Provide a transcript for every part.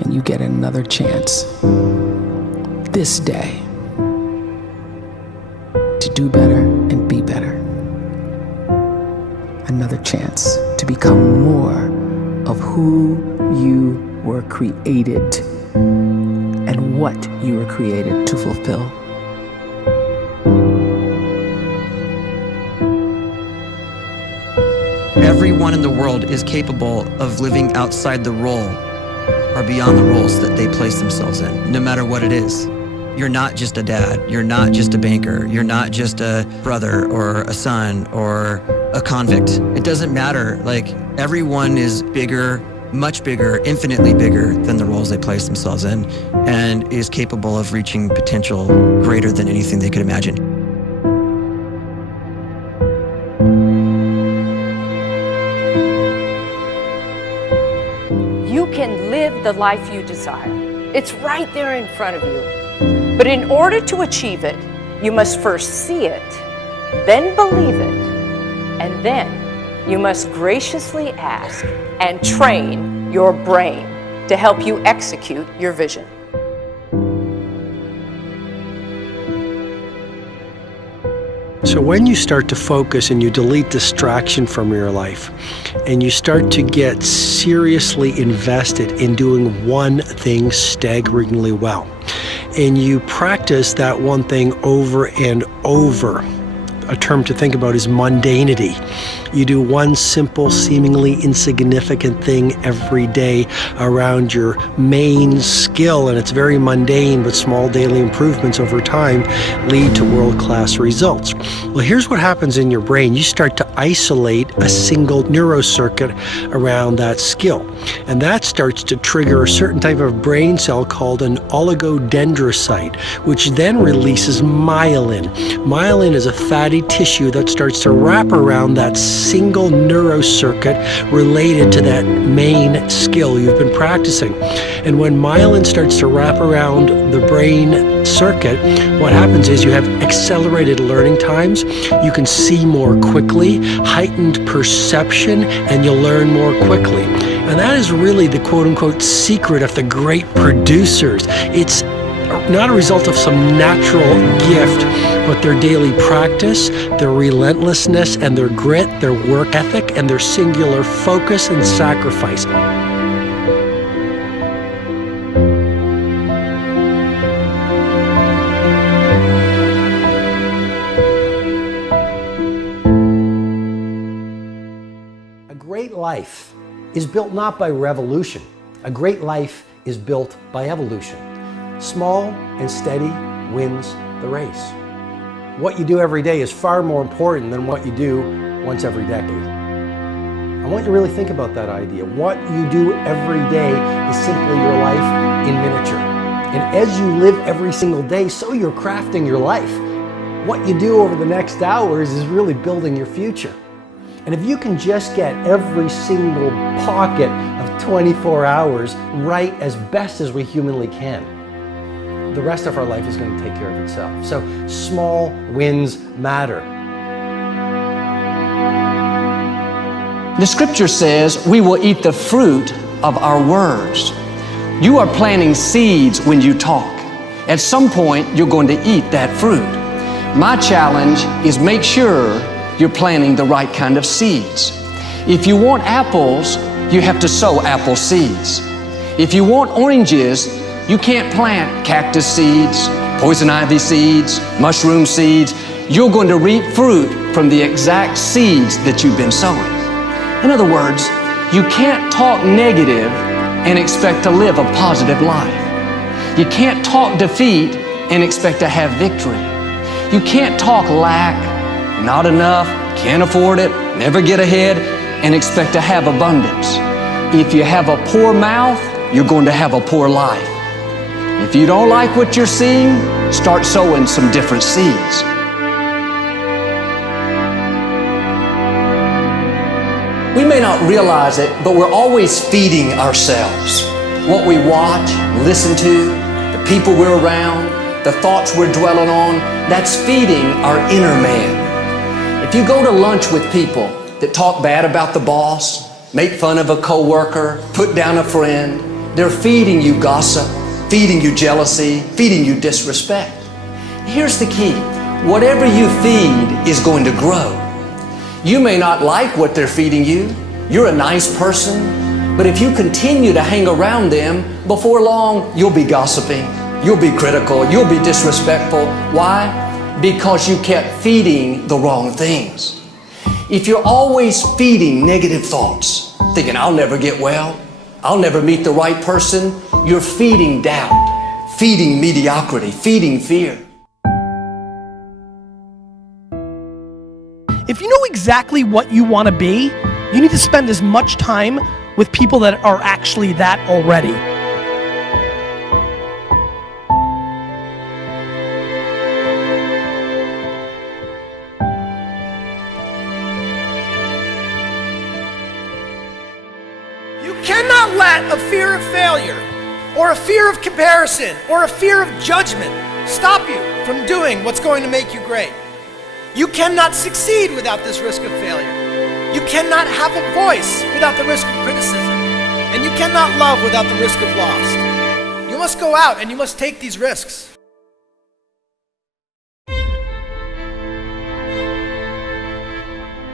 and you get another chance this day to do better and be better. Another chance to become more of who you were created and what you were created to fulfill. Everyone in the world is capable of living outside the role or beyond the roles that they place themselves in, no matter what it is. You're not just a dad, you're not just a banker, you're not just a brother or a son or a convict. It doesn't matter. Like, everyone is bigger, much bigger, infinitely bigger than the roles they place themselves in, and is capable of reaching potential greater than anything they could imagine. You can live the life you desire. It's right there in front of you. But in order to achieve it, you must first see it, then believe it, and then you must graciously ask and train your brain to help you execute your vision. So when you start to focus and you delete distraction from your life, and you start to get seriously invested in doing one thing staggeringly well, and you practice that one thing over and over, a term to think about is mundanity. You do one simple, seemingly insignificant thing every day around your main skill, and it's very mundane, but small daily improvements over time lead to world-class results. Well, here's what happens in your brain. You start to isolate a single neurocircuit around that skill, and that starts to trigger a certain type of brain cell called an oligodendrocyte, which then releases myelin. Myelin is a fatty tissue that starts to wrap around that single neurocircuit related to that main skill you've been practicing. And when myelin starts to wrap around the brain circuit, what happens is you have accelerated learning times, you can see more quickly, heightened perception, and you'll learn more quickly. And that is really the quote-unquote secret of the great producers. It's not a result of some natural gift, but their daily practice, their relentlessness and their grit, their work ethic, and their singular focus and sacrifice. A great life is built not by revolution. A great life is built by evolution. Small and steady wins the race. What you do every day is far more important than what you do once every decade. I want you to really think about that idea. What you do every day is simply your life in miniature. And as you live every single day, so you're crafting your life. What you do over the next hours is really building your future. And if you can just get every single pocket of 24 hours right as best as we humanly can, the rest of our life is going to take care of itself. So small wins matter. The scripture says we will eat the fruit of our words. You are planting seeds when you talk. At some point, you're going to eat that fruit. My challenge is make sure you're planting the right kind of seeds. If you want apples, you have to sow apple seeds. If you want oranges, you can't plant cactus seeds, poison ivy seeds, mushroom seeds. You're going to reap fruit from the exact seeds that you've been sowing. In other words, you can't talk negative and expect to live a positive life. You can't talk defeat and expect to have victory. You can't talk lack, not enough, can't afford it, never get ahead, and expect to have abundance. If you have a poor mouth, you're going to have a poor life. If you don't like what you're seeing, start sowing some different seeds. We may not realize it, but we're always feeding ourselves. What we watch, listen to, the people we're around, the thoughts we're dwelling on, that's feeding our inner man. If you go to lunch with people that talk bad about the boss, make fun of a coworker, put down a friend, They're feeding you gossip, feeding you jealousy, feeding you disrespect. Here's the key. Whatever you feed is going to grow. You may not like what they're feeding you. You're a nice person, but if you continue to hang around them, before long, you'll be gossiping, you'll be critical, you'll be disrespectful. Why? Because you kept feeding the wrong things. If you're always feeding negative thoughts, thinking, I'll never get well, I'll never meet the right person, you're feeding doubt, feeding mediocrity, feeding fear. If you know exactly what you want to be, you need to spend as much time with people that are actually that already. You cannot let a fear of failure, or a fear of comparison, or a fear of judgment stop you from doing what's going to make you great. You cannot succeed without this risk of failure. You cannot have a voice without the risk of criticism. And you cannot love without the risk of loss. You must go out and you must take these risks.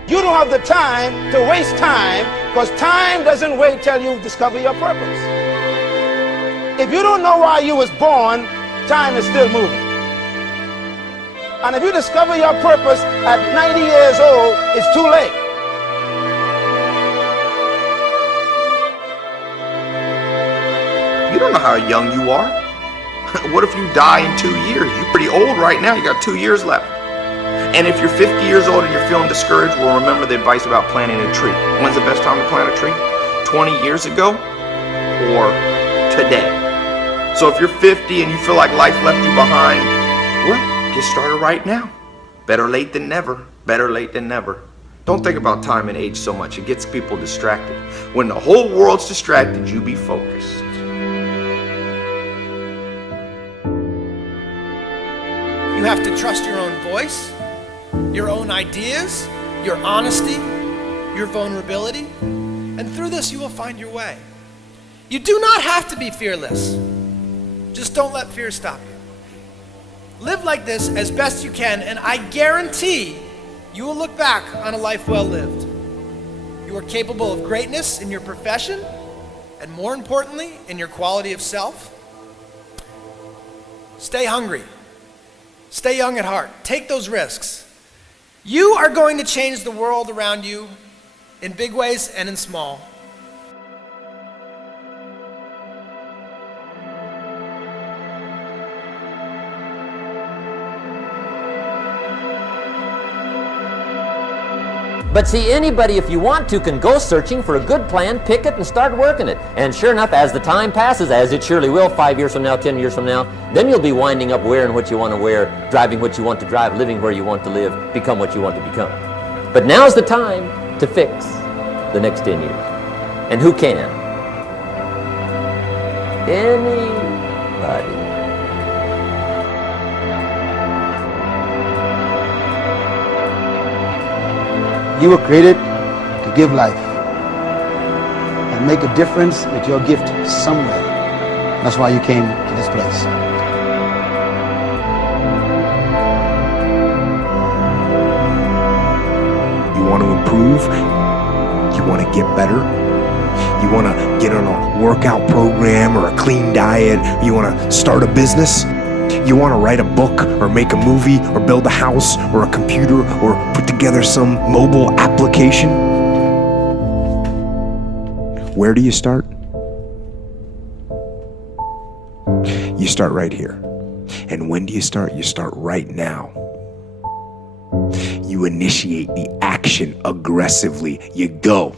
You don't have the time to waste time, because time doesn't wait till you discover your purpose. If you don't know why you was born, time is still moving. And if you discover your purpose at 90 years old, it's too late. You don't know how young you are. What if you die in 2 years? You're pretty old right now. You got 2 years left. And if you're 50 years old and you're feeling discouraged, well, remember the advice about planting a tree. When's the best time to plant a tree? 20 years ago or today? So if you're 50 and you feel like life left you behind, well, get started right now. Better late than never. Better late than never. Don't think about time and age so much. It gets people distracted. When the whole world's distracted, you be focused. You have to trust your own voice, your own ideas, your honesty, your vulnerability, and through this you will find your way. You do not have to be fearless. Just don't let fear stop you. Live like this as best you can, and I guarantee you will look back on a life well lived. You are capable of greatness in your profession, and more importantly, in your quality of self. Stay hungry. Stay young at heart. Take those risks. You are going to change the world around you in big ways and in small. But see, anybody, if you want to, can go searching for a good plan, pick it, and start working it. And sure enough, as the time passes, as it surely will, 5 years from now, 10 years from now, then you'll be winding up wearing what you want to wear, driving what you want to drive, living where you want to live, become what you want to become. But now's the time to fix the next 10 years. And who can? Anybody. You were created to give life and make a difference with your gift somewhere. That's why you came to this place. You want to improve? You want to get better? You want to get on a workout program or a clean diet? You want to start a business? You want to write a book or make a movie or build a house or a computer or put together some mobile application? Where do you start? You start right here. And when do you start? You start right now. You initiate the action aggressively. You go.